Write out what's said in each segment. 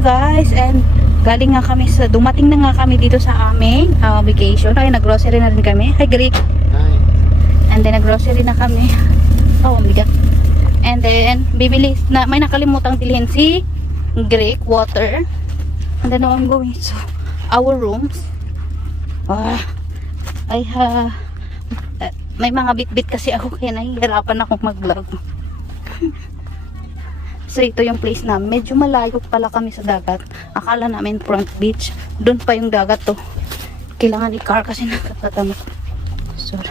guys, and galing nga kami sa, dumating na nga kami dito sa aming vacation. Ay, nag-grocery na rin kami. Hi, Greek. Hi. And then, nag-grocery na kami. Oh, ang bigat. And then, bibili na, may nakalimutang bilhin si Greek, water. And then, now I'm going to our rooms. May mga bit-bit kasi ako, kaya nahihirapan akong mag-vlog. So, ito yung place na medyo malayo pala kami sa dagat. Akala namin front beach. Doon pa yung dagat to. Kailangan i-car kasi nakakatama. Sorry.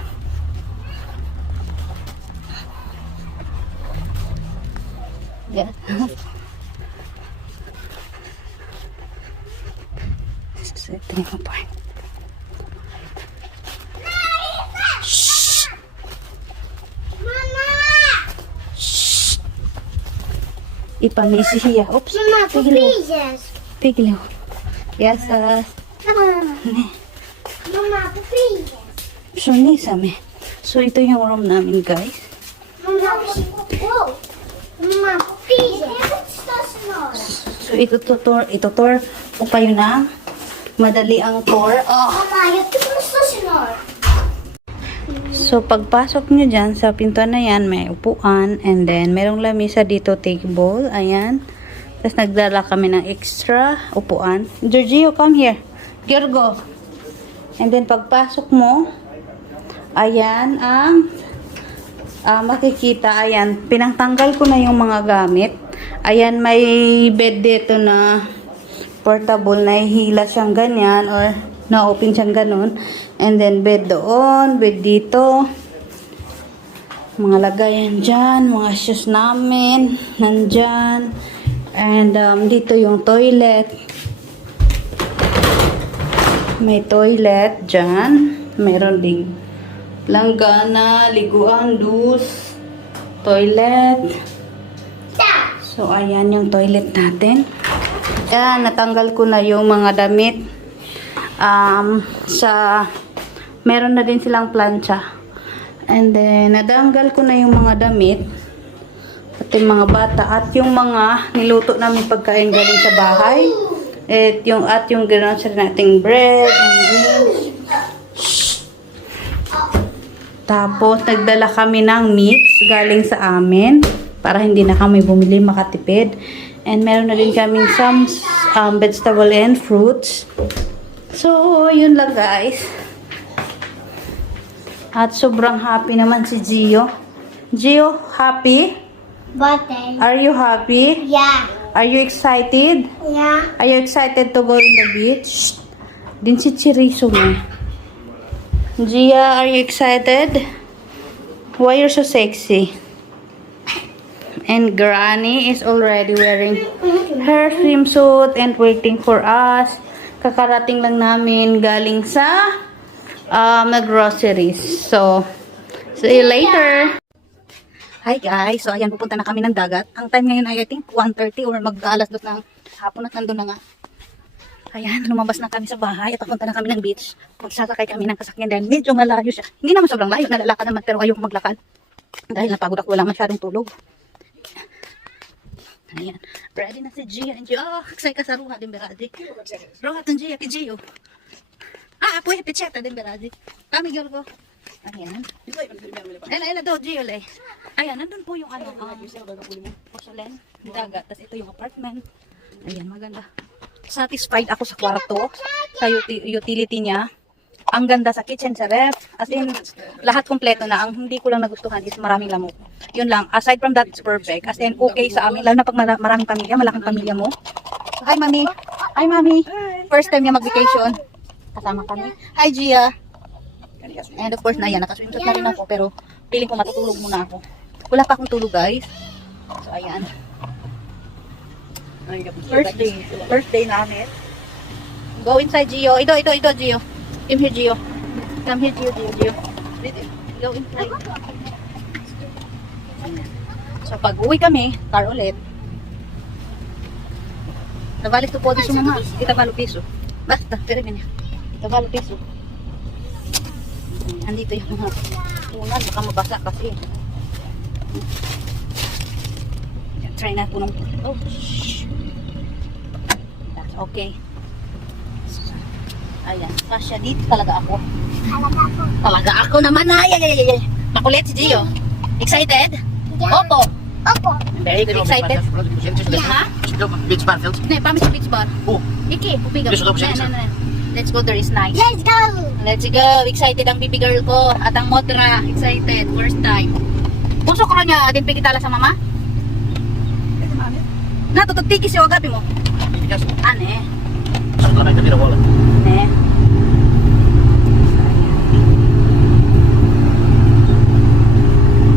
Yeah. So, ito yung part. Ipamisi siya. Oops. Mama, please. Pigil. Yes, Mama, please. So, nisame. So, ito yung room namin, guys. Mama, whoa. Mama, please. So, itutur ko kayo na madali ang tour. Oh. Mama, ito mo So, pagpasok nyo dyan sa pintuan na yan, may upuan. And then, merong lamisa dito, table. Ayan. Tapos, nagdala kami ng extra upuan. Giorgio, come here. Giorgo. And then, pagpasok mo, ayan ang makikita. Ayan. Pinangtanggal ko na yung mga gamit. Ayan, may bed dito na portable. Nahihila siyang ganyan or na-open siyang ganun. And then, bed doon, bed dito. Mga lagayan dyan, mga shoes namin, nandyan. And, dito yung toilet. May toilet dyan. Meron ding langgana, liguan, dus, toilet. So, ayan yung toilet natin. Ayan, natanggal ko na yung mga damit. Meron na din silang plancha. And then, nadanggal ko na yung mga damit. At yung mga bata. At yung mga niluto namin pagkain galing sa bahay. At yung grocery nating bread and drinks. Tapos, nagdala kami ng meats galing sa amin. Para hindi na kami bumili, makatipid. And meron na din kaming some vegetable and fruits. So, yun lang guys. At sobrang happy naman si Gio. Gio, happy? Button. Are you happy? Yeah. Are you excited? Yeah. Are you excited to go in the beach? Din si Chiriso mo. Gia, are you excited? Why you're so sexy? And Granny is already wearing her swimsuit and waiting for us. Kakarating lang namin galing sa groceries. So, see you later. Hi guys. So, ayan, pupunta na kami ng dagat. Ang time ngayon ay I think 1:30 or mag-alas 2 ng hapon at nandun na nga. Ayan, lumabas na kami sa bahay at papunta na kami ng beach. Magsasakay kami ng kasakyan dahil medyo malayo siya. Hindi naman sobrang layo, nalalakad naman pero ayoko maglakad. Dahil napagod ako, wala masyadong tulog. Ayan. Ready na si Gia and Gio. Oh, excited ka sa ruha din, Beradi. Ruha din Gia, kay Gio. Pwede picheta din, Beradi. Kami, Giorgo. Ayan. Ayun, daw, Gio, lay. Ayan, nandun po yung porcelain, dagat. Tapos ito yung apartment. Ayan, maganda. Satisfied ako sa kwarto, sa utility niya. Ang ganda sa kitchen, sa ref. As in, lahat kompleto na. Ang hindi ko lang nagustuhan is maraming lamok. Yun lang. Aside from that, it's perfect. As in, okay sa amin. Lalo na pag maraming pamilya, malaking pamilya mo. Hi, Mami. Hi, Mami. First time niya mag-vacation. Kasama kami. Hi, Gia. And of course, na yan. Nakaswimsuit na rin ako. Pero, feeling ko matutulog muna ako. Wala pa akong tulog, guys. So, ayan. First day namin. Go inside, Gio. Ito, Gio. Come here, Gio. Come here, Gio. Go inside. So, pag uwi kami, car ulit. Nabalik to po di mga. Kita balo piso. Basta, pero ganyan. Kita balo piso. Andito yung mga unan. Baka mabasa kasi. Try na po ng... Oh, shh. Okay. Ayan, kasya dito talaga ako. Halaga ko. Talaga ako naman. Ay. Makulit si Gio. Excited? Yeah. Opo. Opo. Very good, excited. Ja. Beach Barfield. Ne, pamit sa beach bar. Oh, Iki, pupigaw. Yes, okay, Ne. Let's go, there is nice. Let's go. Let's go. Excited ang baby girl ko. At ang Modra. Excited. First time. Puso ko niya. Din pikitala sa mama. Natutugtikis yung agapi mo. Ibigas. Ane. Sa lamay ka wala. Ne.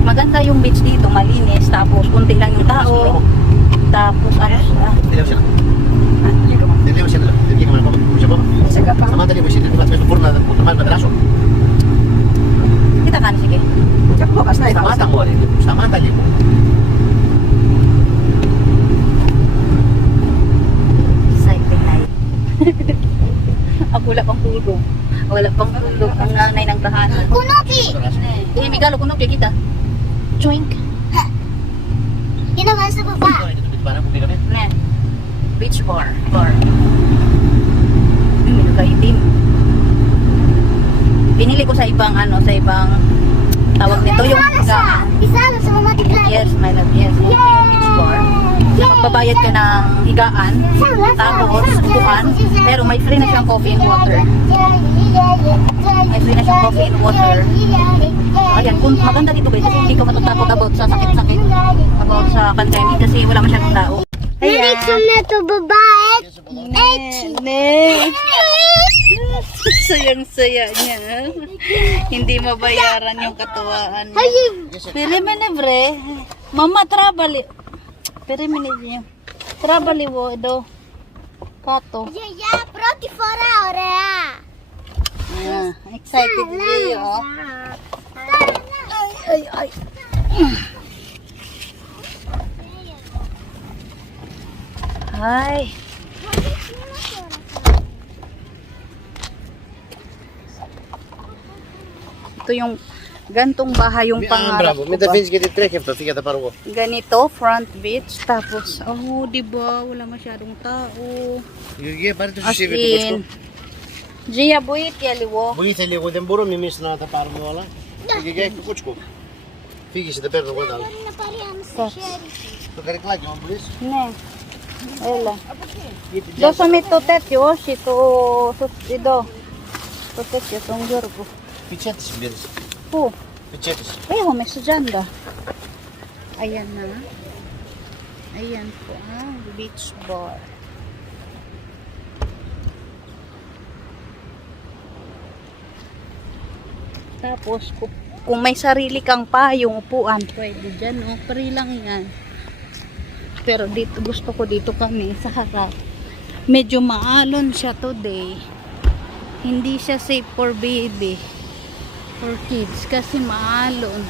Maganda yung beach dito. Malinis. Tapos kunti lang yung tao. Tapos ano siya. Dilaw sila. Dilaw sila. Hindi ka man ako. Siya ba? Sama tali mo siya. Mas may supur na naman na braso. Kita kan, sige. Sama tang mo rin. Sama tali mo. Exciting night. Ako wala pang tulog. Wala pang tulog ang nanay ng tahanan. Kunuki. Eh, Migalo, kunog kaya kita. Choink. Yun naman sa baba. Ne. Beach bar. May kaitim. Binili ko sa ibang sa ibang tawag nito yung higaan. Isalo sa mga tiglan. Yes, my love, yes. Ito yung beach bar. Na magbabayad ka ng higaan, tapos upuan, pero may free na siyang coffee and water. May free na siyang coffee and water. Ayan, kung maganda dito guys, kasi hindi ka matatakot about sa sakit-sakit, about sa pandemic kasi wala masyadong tao. Narinig na to babae. Ne. Sayang-saya niya. Hindi mabayaran yung katuwaan niya. Pero manebre, mama trabali. Pero manebre, trabali wo do. Kato. Ya, proti fora ora. Yeah, excited niya oh. Ay. Ay. Ito yung gantong bahay yung pangarap ko ba. Ganito, front beach. Tapos, diba, wala masyadong tao. As in, Gia, buhit yaliwo. Боїться ли один буром і місць на тепер вала? Гігай кучку. Фігі себе тепер водал. То карекладі вам близь. Ne. Ela. Do sumito tetyo, shito, ido. To tetyo, tong yorgo. Печатись берись. Po. Печатись. Ay, may estudyanda. Ayan na. Ayan po ang beach bar. Tapos, kung may sarili kang payong upuan, pwede dyan, oh. Free lang yan. Pero dito, gusto ko dito kami sa harap. Medyo maalon siya today. Hindi siya safe for baby. For kids. Kasi maalon.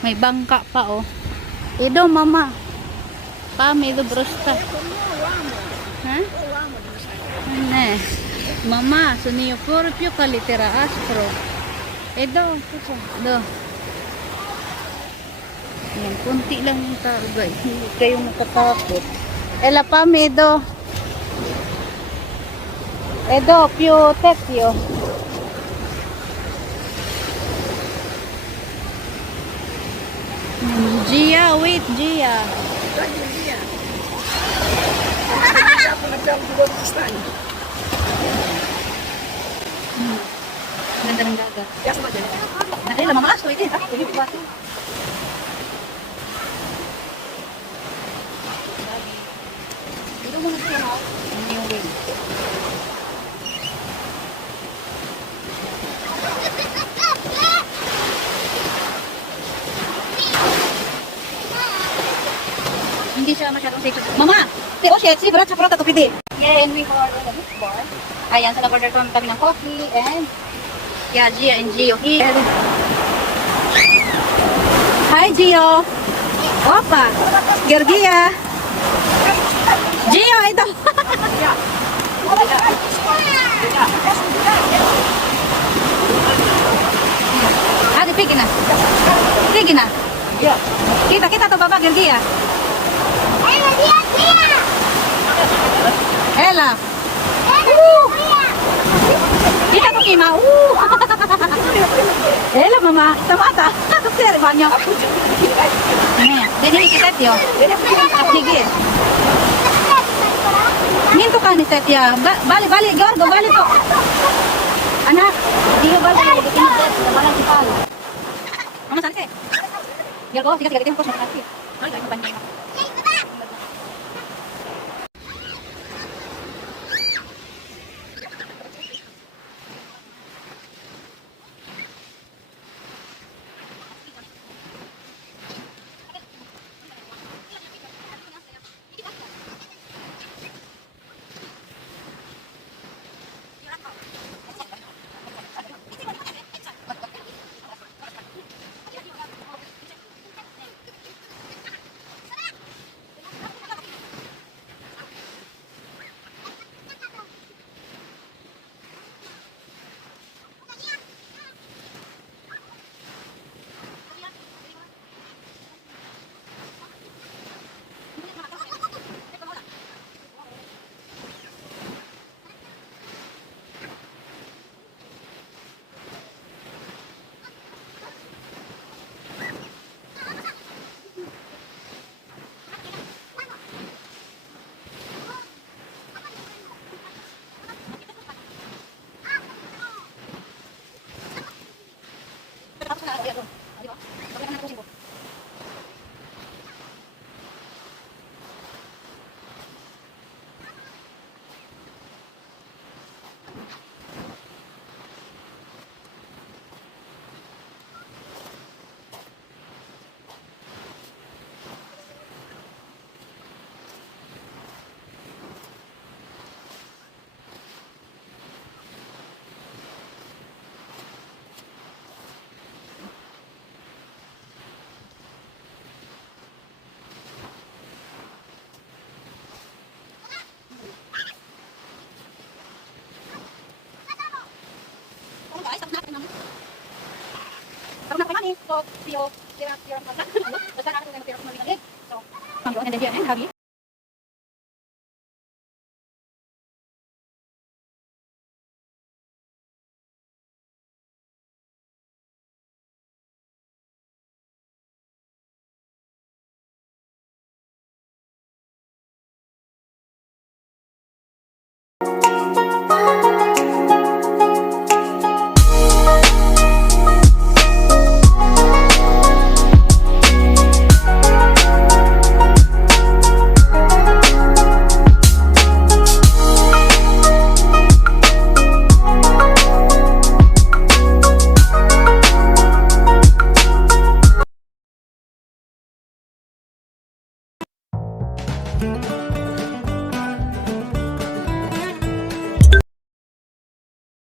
May bangka pa, oh. Edo, mama. Pame, do brosta. Ha? Ano? Mama, suniyo puro più kalitera astro. Edo, do. Yan, kunti lang yung tao, guys. Hindi kayo matatakot. Ela pa, Edo. Edo, più tekyo. Gia, wait, Gia. Ganda ng dagat. Nakita, mamakas ko, ito. Hindi ba? Dito mo na siya, ha? Hindi yung wing. Hindi siya masyadong safe. Mama! Oh shit, si Brat sa Prota to pidi. Yeah, and we are in the beach bar. Ayan, so nag-order kami ng coffee and yeah, Gia and Gio here. Hi, Gio! Opa! Gergia! Gio, ito! Pigi na. Pigi na. Kita to baba, Gergia. Ay, Maria! Ella. Woo! Kita ko kima. Woo! Ella mama, tamata. Sir, banyo. Dini kita tio. Apligil. Minto ka ni Tetya. Bali, Gorgo, bali to. Anak, di ba bali? Bikin na balang si Palo. Mama, saan ka? Gorgo, sige, galitin ko sa kasi. Ay, gawin pa niya. So,